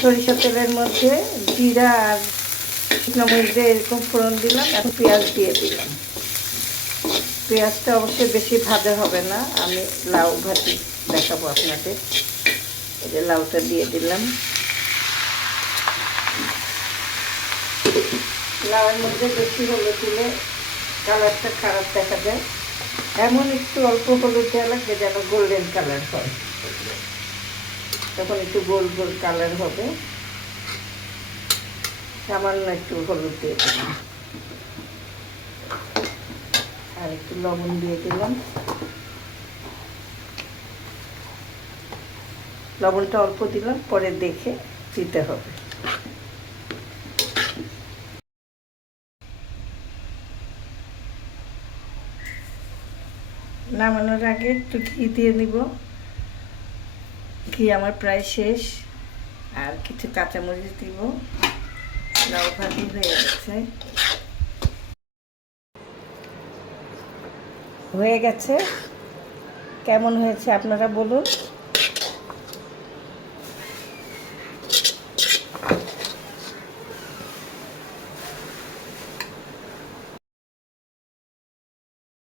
সরিষা তেলের মধ্যে জিরা আর শুকনো মরিচ দিয়ে এরকম ফোড়ন দিলাম। এখন পেঁয়াজ দিয়ে দিলাম। পেঁয়াজটা অবশ্যই বেশি ভাজা হবে না, আমি লাউ ভাজি দেখাবো আপনাদের। এই যে লাউটা দিয়ে দিলাম। লাউয়ের মধ্যে বেশি হলুদ দিলে কালারটা খারাপ দেখা যায়, এমন একটু অল্প হলুদ দেওয়া লাগবে যেন গোল্ডেন কালার হয়, তখন একটু গোল গোল কালার হবে। সামান্য একটু হলুদ দিয়ে দিলাম, আর একটু লবণ দিয়ে দিলাম। লবণটা অল্প দিলাম, পরে দেখে দিতে হবে। নামানোর আগে একটু ঘি দিয়ে নিব। ঘি আমার প্রায় শেষ, আর কিছু কাঁচামরিচ দিব। লাউ ভাজি হয়ে গেছে। কেমন হয়েছে আপনারা বলুন।